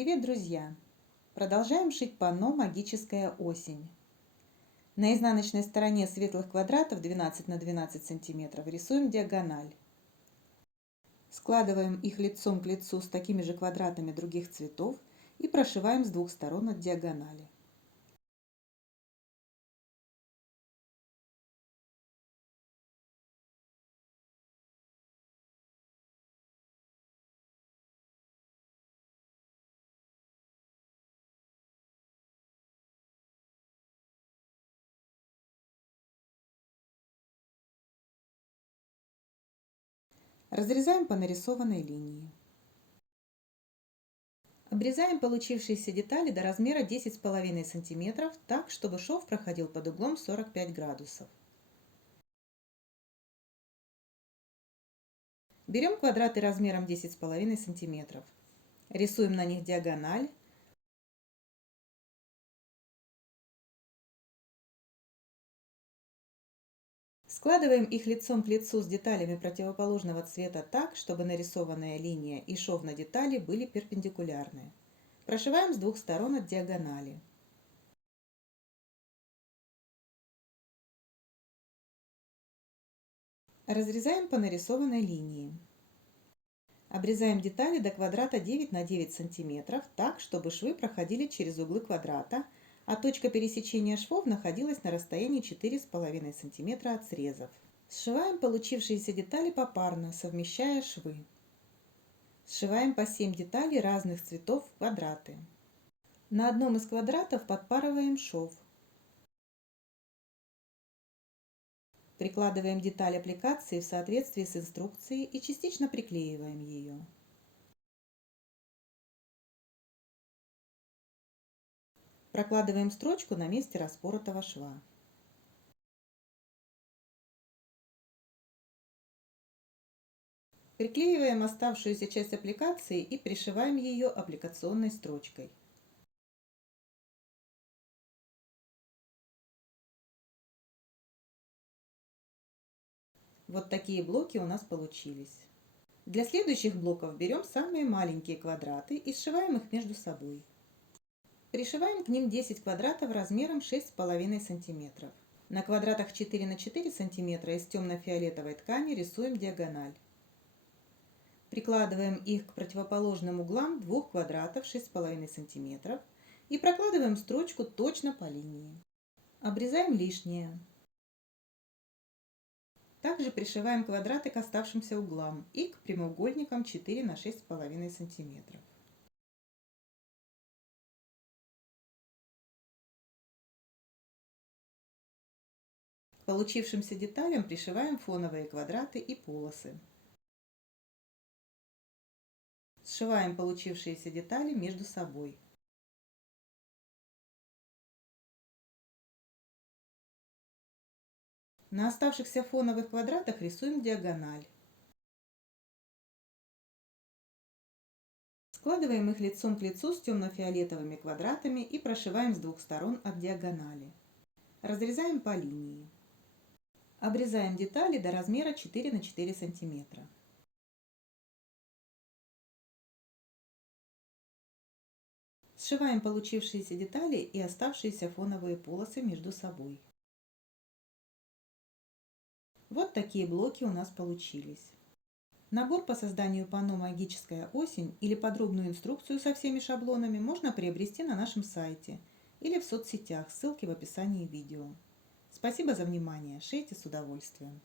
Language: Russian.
Привет, друзья! Продолжаем шить панно «Магическая осень». На изнаночной стороне светлых квадратов 12 на 12 сантиметров рисуем диагональ. Складываем их лицом к лицу с такими же квадратами других цветов и прошиваем с двух сторон от диагонали. Разрезаем по нарисованной линии. Обрезаем получившиеся детали до размера 10,5 см, так, чтобы шов проходил под углом 45 градусов. Берем квадраты размером 10,5 см. Рисуем на них диагональ. Складываем их лицом к лицу с деталями противоположного цвета так, чтобы нарисованная линия и шов на детали были перпендикулярны. Прошиваем с двух сторон от диагонали. Разрезаем по нарисованной линии. Обрезаем детали до квадрата 9 на 9 см так, чтобы швы проходили через углы квадрата, а точка пересечения швов находилась на расстоянии 4,5 см от срезов. Сшиваем получившиеся детали попарно, совмещая швы. Сшиваем по 7 деталей разных цветов в квадраты. На одном из квадратов подпарываем шов. Прикладываем деталь аппликации в соответствии с инструкцией и частично приклеиваем ее. Прокладываем строчку на месте распоротого шва. Приклеиваем оставшуюся часть аппликации и пришиваем ее аппликационной строчкой. Вот такие блоки у нас получились. Для следующих блоков берем самые маленькие квадраты и сшиваем их между собой. Пришиваем к ним 10 квадратов размером 6,5 см. На квадратах 4 на 4 см из темно-фиолетовой ткани рисуем диагональ. Прикладываем их к противоположным углам двух квадратов 6,5 см и прокладываем строчку точно по линии. Обрезаем лишнее. Также пришиваем квадраты к оставшимся углам и к прямоугольникам 4 на 6,5 см. К получившимся деталям пришиваем фоновые квадраты и полосы. Сшиваем получившиеся детали между собой. На оставшихся фоновых квадратах рисуем диагональ. Складываем их лицом к лицу с темно-фиолетовыми квадратами и прошиваем с двух сторон от диагонали. Разрезаем по линии. Обрезаем детали до размера 4 на 4 см. Сшиваем получившиеся детали и оставшиеся фоновые полосы между собой. Вот такие блоки у нас получились. Набор по созданию панно «Магическая осень» или подробную инструкцию со всеми шаблонами можно приобрести на нашем сайте или в соцсетях, ссылки в описании видео. Спасибо за внимание, шейте с удовольствием!